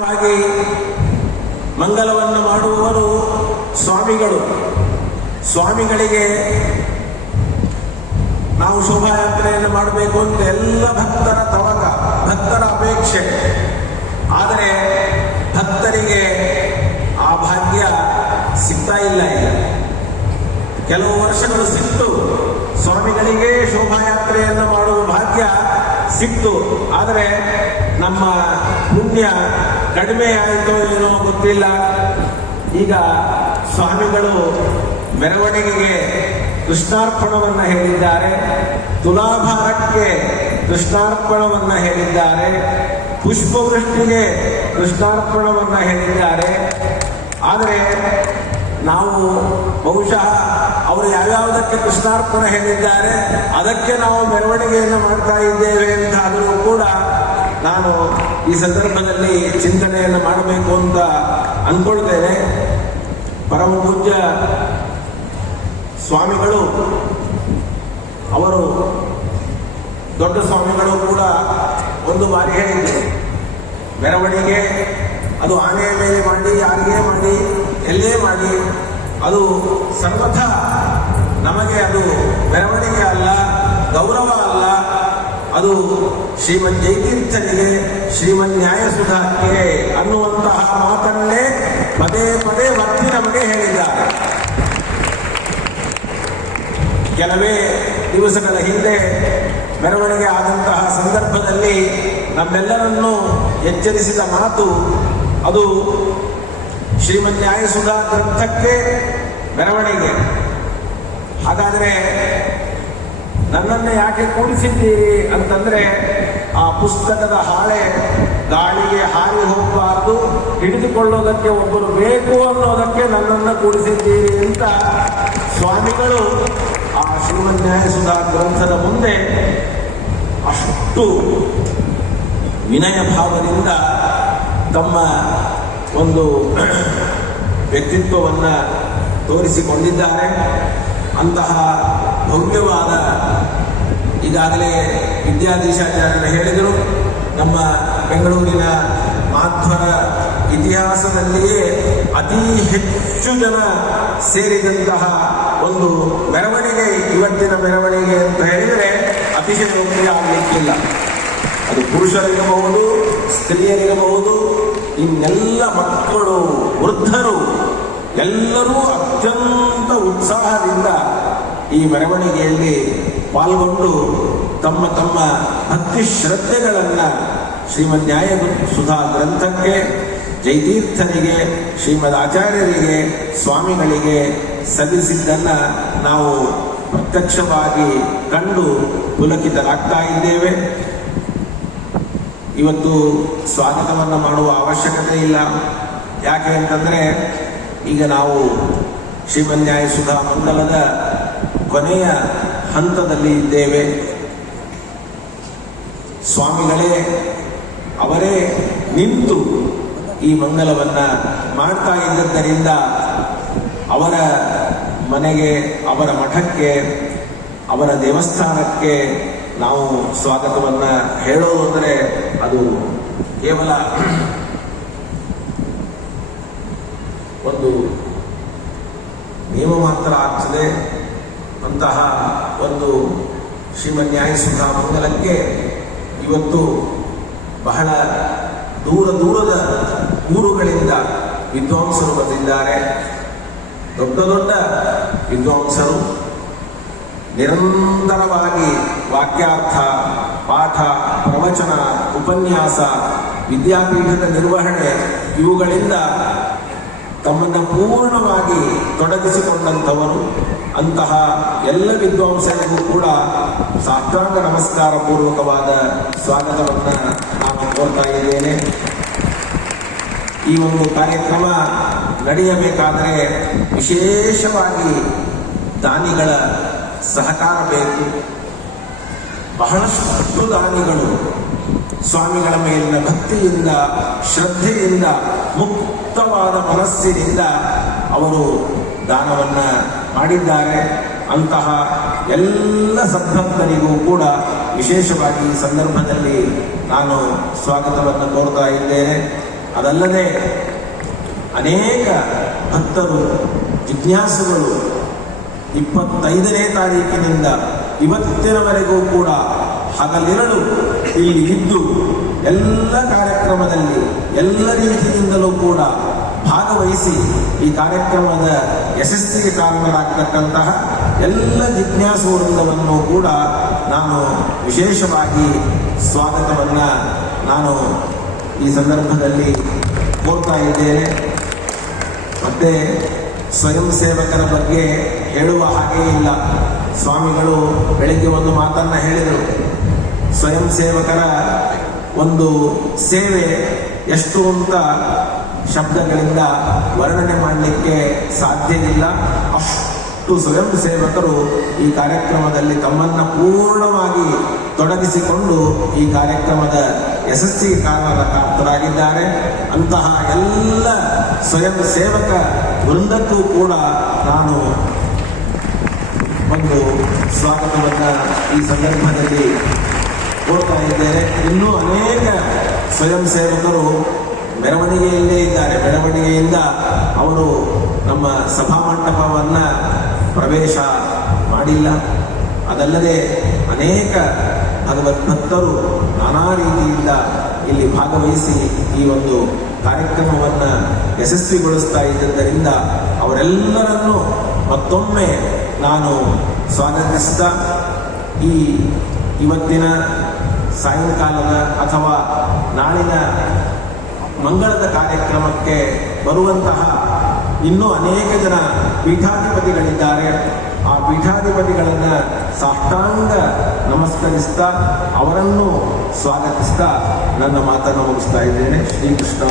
ಹಾಗೆ ಮಂಗಲವನ್ನು ಮಾಡುವವರು ಸ್ವಾಮಿಗಳು. ಸ್ವಾಮಿಗಳಿಗೆ ನಾವು ಶೋಭಾಯಾತ್ರೆಯನ್ನು ಮಾಡಬೇಕು ಅಂತ ಎಲ್ಲ ಭಕ್ತರ ತವಕ, ಭಕ್ತರ ಅಪೇಕ್ಷೆ. ಆದರೆ ಭಕ್ತರಿಗೆ ಆ ಭಾಗ್ಯ ಸಿಗ್ತಾ ಇಲ್ಲ ಕೆಲವು ವರ್ಷಗಳು ಸಿಕ್ತು. ಸ್ವಾಮಿಗಳಿಗೆ ಶೋಭಾಯಾತ್ರೆಯನ್ನು ಸಿಕ್ತು. ಆದರೆ ನಮ್ಮ ಪುಣ್ಯ ಕಡಿಮೆ ಆಯಿತೋ ಏನೋ ಗೊತ್ತಿಲ್ಲ. ಈಗ ಸ್ವಾಮಿಗಳು ಮೆರವಣಿಗೆಗೆ ಕೃಷ್ಣಾರ್ಪಣವನ್ನು ಹೇಳಿದ್ದಾರೆ. ತುಲಾಭಾರಕ್ಕೆ ಕೃಷ್ಣಾರ್ಪಣವನ್ನು ಹೇಳಿದ್ದಾರೆ. ಪುಷ್ಪವೃಷ್ಟಿಗೆ ಕೃಷ್ಣಾರ್ಪಣವನ್ನು ಹೇಳಿದ್ದಾರೆ. ಆದರೆ ನಾವು ಬಹುಶಃ ಅವರು ಯಾವ್ಯಾವುದಕ್ಕೆ ಕೃಷ್ಣಾರ್ಪಣೆ ಹೇಳಿದ್ದಾರೆ, ಅದಕ್ಕೆ ನಾವು ಮೆರವಣಿಗೆಯನ್ನು ಮಾಡ್ತಾ ಇದ್ದೇವೆ ಅಂತ ಆದರೂ ಕೂಡ ನಾನು ಈ ಸಂದರ್ಭದಲ್ಲಿ ಚಿಂತನೆಯನ್ನು ಮಾಡಬೇಕು ಅಂತ ಅಂದ್ಕೊಳ್ತೇನೆ. ಪರಮ ಪೂಜ್ಯ ಸ್ವಾಮಿಗಳು, ಅವರು ದೊಡ್ಡ ಸ್ವಾಮಿಗಳು ಕೂಡ ಒಂದು ಬಾರಿ ಹೇಳಿದ್ದರು. ಮೆರವಣಿಗೆ ಅದು ಆನೆಯ ಮೇಲೆ ಮಾಡಿ, ಯಾರಿಗೇ ಮಾಡಿ, ಎಲ್ಲೇ ಮಾಡಿ? ಅದು ಸರ್ವಥ ನಮಗೆ ಅದು ಮೆರವಣಿಗೆ ಅಲ್ಲ, ಗೌರವ ಅಲ್ಲ. ಅದು ಶ್ರೀಮನ್ ಜೈತೀರ್ಥನಿಗೆ ಶ್ರೀಮನ್ ನ್ಯಾಯಸುಧಾಕ್ಕೆ ಅನ್ನುವಂತಹ ಮಾತನ್ನೇ ಪದೇ ಪದೇ ಮತ್ತೆ ನಮಗೆ ಹೇಳಿದ್ದಾರೆ. ಕೆಲವೇ ದಿವಸಗಳ ಹಿಂದೆ ಮೆರವಣಿಗೆ ಆದಂತಹ ಸಂದರ್ಭದಲ್ಲಿ ನಮ್ಮೆಲ್ಲರನ್ನೂ ಎಚ್ಚರಿಸಿದ ಮಾತು ಅದು ಶ್ರೀಮದ್ ನ್ಯಾಯಸುಧಾ ಗ್ರಂಥಕ್ಕೆ ಮೆರವಣಿಗೆ. ಹಾಗಾದರೆ ನನ್ನನ್ನು ಯಾಕೆ ಕೂಡಿಸಿದ್ದೀರಿ ಅಂತಂದರೆ ಆ ಪುಸ್ತಕದ ಹಾಳೆ ಗಾಳಿಗೆ ಹಾರಿ ಹೋಗಬಾರ್ದು, ಹಿಡಿದುಕೊಳ್ಳೋದಕ್ಕೆ ಒಬ್ಬರು ಬೇಕು ಅನ್ನೋದಕ್ಕೆ ನನ್ನನ್ನು ಕೂಡಿಸಿದ್ದೀರಿ ಅಂತ ಸ್ವಾಮಿಗಳು ಆ ಶ್ರೀಮನ್ಯಾಯಸುಧಾ ಗ್ರಂಥದ ಮುಂದೆ ಅಷ್ಟು ವಿನಯ ಭಾವದಿಂದ ತಮ್ಮ ಒಂದು ವ್ಯಕ್ತಿತ್ವವನ್ನು ತೋರಿಸಿಕೊಂಡಿದ್ದಾರೆ. ಅಂತಹ ಭವ್ಯವಾದ ಈಗಾಗಲೇ ವಿದ್ಯಾಧೀಶಾಚಾರ್ಯರು ಹೇಳಿದರು, ನಮ್ಮ ಬೆಂಗಳೂರಿನ ಮಾಧ್ವರ ಇತಿಹಾಸದಲ್ಲಿಯೇ ಅತಿ ಹೆಚ್ಚು ಜನ ಸೇರಿದಂತಹ ಒಂದು ಮೆರವಣಿಗೆ, ಇವತ್ತಿನ ಮೆರವಣಿಗೆ ಅಂತ ಹೇಳಿದರೆ ಅತಿಶಯೋಕ್ತಿ ಆಗಲಿಕ್ಕಿಲ್ಲ. ಅದು ಪುರುಷರಿರಬಹುದು, ಸ್ತ್ರೀಯರಿರಬಹುದು ಇನ್ನೆಲ್ಲ ಮಕ್ಕಳು ವೃದ್ಧರು ಎಲ್ಲರೂ ಅತ್ಯಂತ ಉತ್ಸಾಹದಿಂದ ಈ ಮೆರವಣಿಗೆಯಲ್ಲಿ ಪಾಲ್ಗೊಂಡು ತಮ್ಮ ತಮ್ಮ ಭಕ್ತಿ ಶ್ರದ್ಧೆಗಳನ್ನು ಶ್ರೀಮದ್ ನ್ಯಾಯ ಸುಧಾ ಗ್ರಂಥಕ್ಕೆ, ಜಯತೀರ್ಥರಿಗೆ, ಶ್ರೀಮದ್ ಆಚಾರ್ಯರಿಗೆ, ಸ್ವಾಮಿಗಳಿಗೆ ಸಲ್ಲಿಸಿದ್ದನ್ನು ನಾವು ಪ್ರತ್ಯಕ್ಷವಾಗಿ ಕಂಡು ಪುಲಕಿತರಾಗ್ತಾ ಇದ್ದೇವೆ. ಇವತ್ತು ಸ್ವಾಗತವನ್ನು ಮಾಡುವ ಅವಶ್ಯಕತೆ ಇಲ್ಲ. ಯಾಕೆ ಅಂತಂದರೆ, ಈಗ ನಾವು ಶ್ರೀಮನ್ಯಾಯ ಸುಧಾ ಮಂಗಲದ ಕೊನೆಯ ಹಂತದಲ್ಲಿ ಇದ್ದೇವೆ. ಸ್ವಾಮಿಗಳೇ, ಅವರೇ ನಿಂತು ಈ ಮಂಗಲವನ್ನು ಮಾಡ್ತಾ ಇದ್ದದ್ದರಿಂದ ಅವರ ಮನೆಗೆ, ಅವರ ಮಠಕ್ಕೆ, ಅವರ ದೇವಸ್ಥಾನಕ್ಕೆ ನಾವು ಸ್ವಾಗತವನ್ನ ಹೇಳೋದು ಅಂದರೆ ಅದು ಕೇವಲ ಒಂದು ನಿಯಮ ಮಾತ್ರ ಆಗ್ತದೆ. ಅಂತಹ ಒಂದು ಶ್ರೀಮನ್ ನ್ಯಾಯಸುಧಾ ಮಂಗಲಕ್ಕೆ ಇವತ್ತು ಬಹಳ ದೂರ ದೂರದ ಊರುಗಳಿಂದ ವಿದ್ವಾಂಸರು ಬಂದಿದ್ದಾರೆ. ದೊಡ್ಡ ದೊಡ್ಡ ವಿದ್ವಾಂಸರು ನಿರಂತರವಾಗಿ ವಾಕ್ಯಾರ್ಥ, ಪಾಠ, ಪ್ರವಚನ, ಉಪನ್ಯಾಸ, ವಿದ್ಯಾಪೀಠದ ನಿರ್ವಹಣೆ ಇವುಗಳಿಂದ ತಮ್ಮನ್ನು ಪೂರ್ಣವಾಗಿ ತೊಡಗಿಸಿಕೊಂಡಂಥವರು ಅಂತಹ ಎಲ್ಲ ವಿದ್ವಾಂಸರಿಗೂ ಕೂಡ ಸಾಷ್ಟಾಂಗ ನಮಸ್ಕಾರ ಪೂರ್ವಕವಾದ ಸ್ವಾಗತವನ್ನು ನಾನು ಕೋರ್ತಾ ಇದ್ದೇನೆ. ಈ ಒಂದು ಕಾರ್ಯಕ್ರಮ ನಡೆಯಬೇಕಾದರೆ ವಿಶೇಷವಾಗಿ ದಾನಿಗಳ ಸಹಕಾರ ಬೇಕು? ಬಹಳಷ್ಟು ದಾನಿಗಳು ಸ್ವಾಮಿಗಳ ಮೇಲಿನ ಭಕ್ತಿಯಿಂದ, ಶ್ರದ್ಧೆಯಿಂದ, ಮುಕ್ತವಾದ ಮನಸ್ಸಿನಿಂದ ಅವರು ದಾನವನ್ನ ಮಾಡಿದ್ದಾರೆ. ಅಂತಹ ಎಲ್ಲ ಸದ್ಭಕ್ತರಿಗೂ ಕೂಡ ವಿಶೇಷವಾಗಿ ಈ ಸಂದರ್ಭದಲ್ಲಿ ನಾನು ಸ್ವಾಗತವನ್ನು ಕೋರ್ತಾ ಇದ್ದೇನೆ. ಅದಲ್ಲದೆ ಅನೇಕ ಭಕ್ತರು, ಜಿಜ್ಞಾಸುಗಳು ಇಪ್ಪತ್ತೈದನೇ ತಾರೀಕಿನಿಂದ ಇವತ್ತಿನವರೆಗೂ ಕೂಡ ಹಗಲಿರಳು ಇಲ್ಲಿ ಇದ್ದು ಎಲ್ಲ ಕಾರ್ಯಕ್ರಮದಲ್ಲಿ ಎಲ್ಲ ರೀತಿಯಿಂದಲೂ ಕೂಡ ಭಾಗವಹಿಸಿ ಈ ಕಾರ್ಯಕ್ರಮದ ಯಶಸ್ಸಿಗೆ ಕಾರಣರಾಗ್ತಕ್ಕಂತಹ ಎಲ್ಲ ಜಿಜ್ಞಾಸು ವೃಂದವನ್ನು ಕೂಡ ನಾನು ವಿಶೇಷವಾಗಿ ಸ್ವಾಗತವನ್ನು ನಾನು ಈ ಸಂದರ್ಭದಲ್ಲಿ ಕೋರ್ತಾ ಇದ್ದೇನೆ. ಮತ್ತೆ ಸ್ವಯಂ ಸೇವಕರ ಬಗ್ಗೆ ಹೇಳುವ ಹಾಗೆ ಇಲ್ಲ. ಸ್ವಾಮಿಗಳು ಬೆಳಿಗ್ಗೆ ಒಂದು ಮಾತನ್ನ ಹೇಳಿದರು. ಸ್ವಯಂ ಸೇವಕರ ಒಂದು ಸೇವೆ ಎಷ್ಟು ಅಂತ ಶಬ್ದಗಳಿಂದ ವರ್ಣನೆ ಮಾಡಲಿಕ್ಕೆ ಸಾಧ್ಯವಿಲ್ಲ. ಅಷ್ಟು ಸ್ವಯಂ ಸೇವಕರು ಈ ಕಾರ್ಯಕ್ರಮದಲ್ಲಿ ತಮ್ಮನ್ನ ಪೂರ್ಣವಾಗಿ ತೊಡಗಿಸಿಕೊಂಡು ಈ ಕಾರ್ಯಕ್ರಮದ ಯಶಸ್ಸಿಗೆ ಕಾರಣರಾಗಿದ್ದಾರೆ ಅಂತಹ ಎಲ್ಲ ಸ್ವಯಂ ಸೇವಕ ವೃಂದಕ್ಕೂ ಕೂಡ ನಾನು ಒಂದು ಸ್ವಾಗತವನ್ನು ಈ ಸಂದರ್ಭದಲ್ಲಿ ಕೊಡ್ತಾ ಇದ್ದೇನೆ. ಇನ್ನೂ ಅನೇಕ ಸ್ವಯಂ ಸೇವಕರು ಮೆರವಣಿಗೆಯಲ್ಲೇ ಇದ್ದಾರೆ. ಮೆರವಣಿಗೆಯಿಂದ ಅವರು ನಮ್ಮ ಸಭಾಮಂಟಪವನ್ನು ಪ್ರವೇಶ ಮಾಡಿಲ್ಲ. ಅದಲ್ಲದೆ ಅನೇಕ ಭಗವತ್ ಭಕ್ತರು ನಾನಾ ರೀತಿಯಿಂದ ಇಲ್ಲಿ ಭಾಗವಹಿಸಿ ಈ ಒಂದು ಕಾರ್ಯಕ್ರಮವನ್ನು ಯಶಸ್ವಿಗೊಳಿಸ್ತಾ ಇದ್ದರಿಂದ ಅವರೆಲ್ಲರನ್ನೂ ಮತ್ತೊಮ್ಮೆ ನಾನು ಸ್ವಾಗತಿಸಿದ ಈ ಇವತ್ತಿನ ಸಾಯಂಕಾಲದ ಅಥವಾ ನಾಳಿನ ಮಂಗಳದ ಕಾರ್ಯಕ್ರಮಕ್ಕೆ ಬರುವಂತಹ ಇನ್ನೂ ಅನೇಕ ಜನ ಪೀಠಾಧಿಪತಿಗಳಿದ್ದಾರೆ. ಆ ಪೀಠಾಧಿಪತಿಗಳನ್ನ ಸಾಷ್ಟಾಂಗ ನಮಸ್ಕರಿಸ್ತಾ ಅವರನ್ನು ಸ್ವಾಗತಿಸ್ತಾ ನನ್ನ ಮಾತನ್ನು ಮುಗಿಸ್ತಾ ಇದ್ದೇನೆ. ಶ್ರೀಕೃಷ್ಣ.